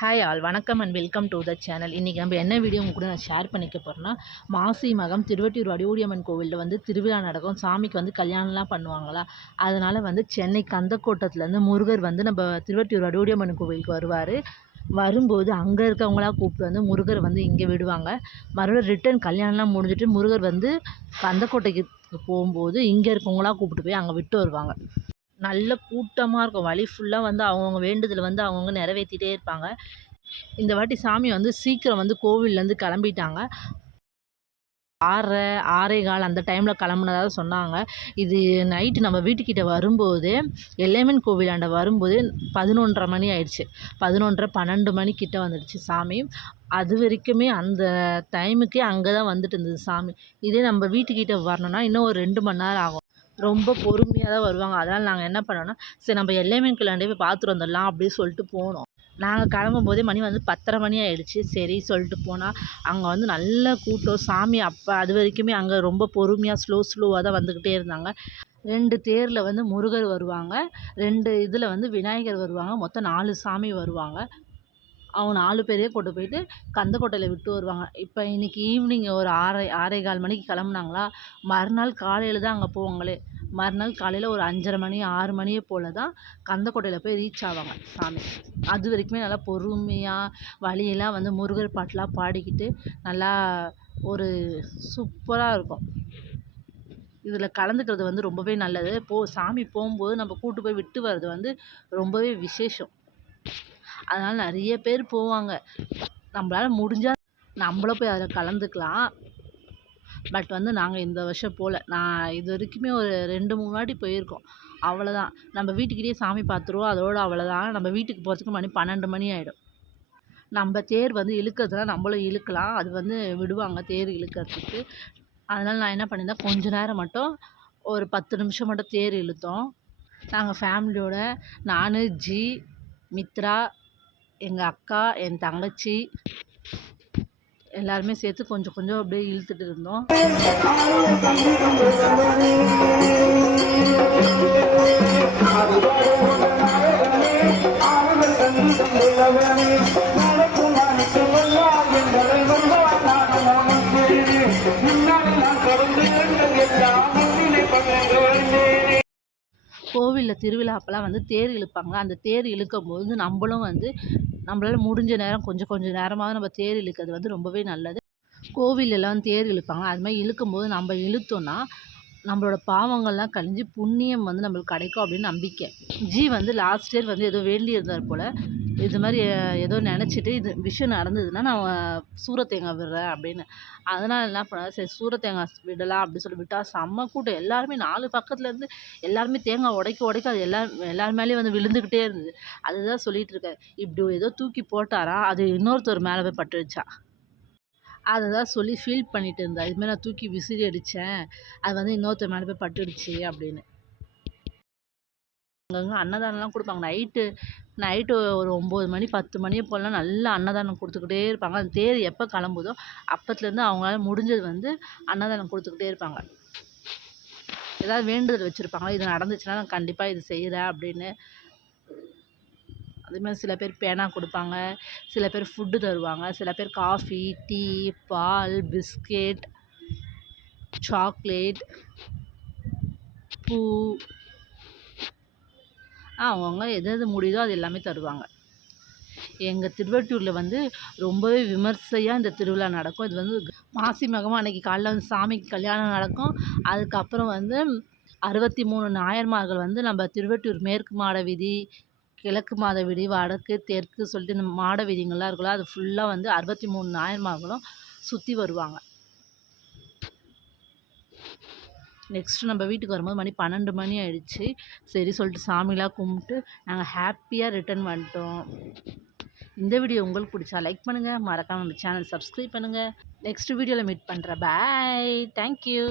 Hi all வணக்கம் and welcome to the channel இன்றைக்கி நம்ம என்ன வீடியோ உங்க கூட நான் ஷேர் பண்ணிக்க போகிறேன்னா மாசி மகம் திருவட்டியூர் அடியோடியம்மன் கோவிலில் வந்து திருவிழா நடக்கும். சாமிக்கு வந்து கல்யாணம்லாம் பண்ணுவாங்களா? அதனால் வந்து சென்னை கந்தக்கோட்டத்துலேருந்து முருகர் வந்து நம்ம திருவட்டியூர் அடியோடியம்மன் கோவிலுக்கு வருவார். வரும்போது அங்கே இருக்கவங்களா கூப்பிட்டு வந்து முருகர் வந்து இங்கே விடுவாங்க. மறுபடியும் ரிட்டன் கல்யாணம்லாம் முடிஞ்சிட்டு முருகர் வந்து கந்தக்கோட்டைக்கு போகும்போது இங்கே இருக்கவங்களா கூப்பிட்டு போய் அங்கே விட்டு வருவாங்க. நல்ல கூட்டமாக இருக்கும். வழி ஃபுல்லாக வந்து அவங்கவுங்க வேண்டுதலை வந்து அவங்கவுங்க நிறைவேற்றிட்டே இருப்பாங்க. இந்த வாட்டி சாமி வந்து சீக்கிரம் வந்து கோவில்லேருந்து கிளம்பிட்டாங்க. ஆறரை ஆறே கால் அந்த டைமில் கிளம்புனதாக சொன்னாங்க. இது நைட்டு நம்ம வீட்டுக்கிட்ட வரும்போது எல்லையம்மன் கோவிலாண்ட வரும்போது பதினொன்றரை மணி ஆயிடுச்சு. பதினொன்றரை பன்னெண்டு மணி கிட்ட வந்துடுச்சு சாமி. அது வரைக்குமே அந்த டைமுக்கே அங்கே தான் வந்துட்டு இருந்தது சாமி. இதே நம்ம வீட்டுக்கிட்ட வரணும்னா இன்னும் ஒரு ரெண்டு மணி நேரம் ஆகும். ரொம்ப பொறுமையாக தான் வருவாங்க. அதனால் நாங்கள் என்ன பண்ணோன்னா சரி நம்ம எல்லையம்மன் கிளாண்டே போய் பார்த்துட்டு வந்துடலாம் அப்படின்னு சொல்லிட்டு போனோம். நாங்கள் கிளம்பும் போதே மணி வந்து பத்தரை மணி ஆகிடுச்சு சரி சொல்லிட்டு போனால் அங்கே வந்து நல்ல கூட்டம். சாமி அப்போ அது வரைக்குமே அங்கே ரொம்ப பொறுமையாக ஸ்லோ ஸ்லோவாக தான் வந்துக்கிட்டே இருந்தாங்க. ரெண்டு தேரில் வந்து முருகர் வருவாங்க. ரெண்டு இதில் வந்து விநாயகர் வருவாங்க. மொத்தம் நாலு சாமி வருவாங்க. அவங்க நாலு பேரையும் கொண்டு போயிட்டு கந்தக்கோட்டையில் விட்டு வருவாங்க. இப்போ இன்னைக்கு ஈவினிங் ஒரு ஆறரை ஆறே கால் மணிக்கு கிளம்புனாங்களா மறுநாள் காலையில் தான் அங்கே போவாங்களே. மறுநாள் காலையில் ஒரு அஞ்சரை மணி ஆறு மணியை போல் தான் கந்தக்கோட்டையில் போய் ரீச் ஆவாங்க சாமி. அது வரைக்குமே நல்லா பொறுமையாக வழியெல்லாம் வந்து முருகர் பாட்டெலாம் பாடிக்கிட்டு நல்லா ஒரு சூப்பராக இருக்கும். இதில் கலந்துக்கிறது வந்து ரொம்பவே நல்லது. போ சாமி போகும்போது நம்ம கூட்டு போய் விட்டு வர்றது வந்து ரொம்பவே விசேஷம். அதனால் நிறைய பேர் போவாங்க. நம்மளால முடிஞ்சால் நம்மளும் போய் அதில் கலந்துக்கலாம். பட் வந்து நாங்கள் இந்த வருஷம் போகல நான் இது வரைக்குமே ஒரு ரெண்டு மூணு வாட்டி போயிருக்கோம். அவ்வளோதான் நம்ம வீட்டுக்கிட்டேயே சாமி பார்த்துருவோம் அதோடு அவ்வளோதான் நம்ம வீட்டுக்கு போகிறதுக்கு மணி பன்னெண்டு மணி ஆகிடும் நம்ம தேர் வந்து இழுக்கிறதுனா நம்மளும் இழுக்கலாம். அது வந்து விடுவாங்க தேர் இழுக்கிறதுக்கு. அதனால் நான் என்ன பண்ணியிருந்தேன்? கொஞ்ச நேரம் மட்டும் ஒரு பத்து நிமிஷம் மட்டும் தேர் இழுத்தோம். நாங்கள் ஃபேமிலியோட. நான் ஜி மித்ரா எங்கள் அக்கா என் தங்கச்சி எல்லாருமே சேர்த்து கொஞ்சம் கொஞ்சம் அப்படியே இழுத்துட்டு இருந்தோம். கோவிலில் திருவிழா அப்போலாம் வந்து தேர் இழுப்பாங்க. அந்த தேர் இழுக்கும் போது நம்மளும் வந்து நம்மளால முடிஞ்ச நேரம் கொஞ்சம் கொஞ்சம் நேரமாவது நம்ம தேர் இழுக்கிறது வந்து ரொம்பவே நல்லது. கோவிலெல்லாம் தேர் இழுப்பாங்க. அது மாதிரி இழுக்கும்போது நம்ம இழுத்தோன்னா நம்மளோட பாவங்கள்லாம் கழிஞ்சு புண்ணியம் வந்து நம்மளுக்கு கிடைக்கும் அப்படின்னு நம்பிக்கை. ஜி வந்து லாஸ்ட் இயர் வந்து ஏதோ வேண்டி இருந்தார் போல் இது மாதிரி ஏதோ நினச்சிட்டு இது விஷயம் நடந்ததுன்னா நான் சூரத்தேங்காய் விடுறேன் அப்படின்னு. அதனால் என்ன பண்ணேன் சரி சூரத்தேங்காய் விடலாம் அப்படின்னு சொல்லி விட்டால் செம்ம கூட்டம். எல்லாருமே நாலு பக்கத்துலேருந்து எல்லாருமே தேங்காய் உடைக்க உடைக்க அது எல்லா எல்லார் மேலேயும் வந்து விழுந்துக்கிட்டே இருந்தது. அதுதான் சொல்லிகிட்டு இருக்கேன். இப்படி ஏதோ தூக்கி போட்டாரா அது இன்னொருத்தர் மேலே போய் பட்டுருச்சா அதை தான் சொல்லி ஃபீல் பண்ணிட்டு இருந்தா. இதுமாதிரி நான் தூக்கி விசிறி அடித்தேன் அது வந்து இன்னொருத்தர் மேலே போய் பட்டுடுச்சு அப்படின்னு. அங்கங்கே அன்னதானம்லாம் கொடுப்பாங்க. நைட்டு நைட்டு ஒரு ஒம்பது மணி பத்து மணி போலலாம் நல்லா அன்னதானம் கொடுத்துக்கிட்டே இருப்பாங்க. அந்த தேர் எப்போ கிளம்புதோ அப்போத்துலேருந்து அவங்களால முடிஞ்சது வந்து அன்னதானம் கொடுத்துக்கிட்டே இருப்பாங்க. ஏதாவது வேண்டுதல் வச்சுருப்பாங்க இது நடந்துச்சுன்னா நான் கண்டிப்பாக இது செய்கிறேன் அப்படின்னு. அதேமாதிரி சில பேர் பேனா கொடுப்பாங்க. சில பேர் ஃபுட்டு தருவாங்க. சில பேர் காஃபி டீ பால் பிஸ்கெட் சாக்லேட் பூ அவங்கவுங்க எது எது முடியுதோ அது எல்லாமே தருவாங்க. எங்கள் திருவட்டூரில் வந்து ரொம்பவே விமர்சையாக இந்த திருவிழா நடக்கும். இது வந்து மாசி மகமாக அன்றைக்கி காலைல வந்து சாமிக்கு கல்யாணம் நடக்கும். அதுக்கப்புறம் வந்து அறுபத்தி மூணு நாயன்மார்கள் வந்து நம்ம திருவட்டூர் மேற்கு மாட வீதி கிழக்கு மாத வீதி வடக்கு தெற்கு சொல்லிட்டு இந்த மாட வீதிங்கள்லாம் இருக்குல்ல அது ஃபுல்லாக வந்து அறுபத்தி மூணு நாயன்மார்களும் சுற்றி வருவாங்க. நெக்ஸ்ட்டு நம்ம வீட்டுக்கு வரும்போது மணி பன்னெண்டு மணி ஆயிடுச்சு. சரி சொல்லிட்டு சாமிலாம் கும்பிட்டு நாங்கள் ஹாப்பியாக ரிட்டர்ன் வந்துட்டோம். இந்த வீடியோ உங்களுக்கு பிடிச்சா லைக் பண்ணுங்கள் மறக்காமல் நம்ம சேனல் சப்ஸ்கிரைப் பண்ணுங்கள் நெக்ஸ்ட் வீடியோவில் மீட் பண்ணுறேன் பாய் தேங்க்யூ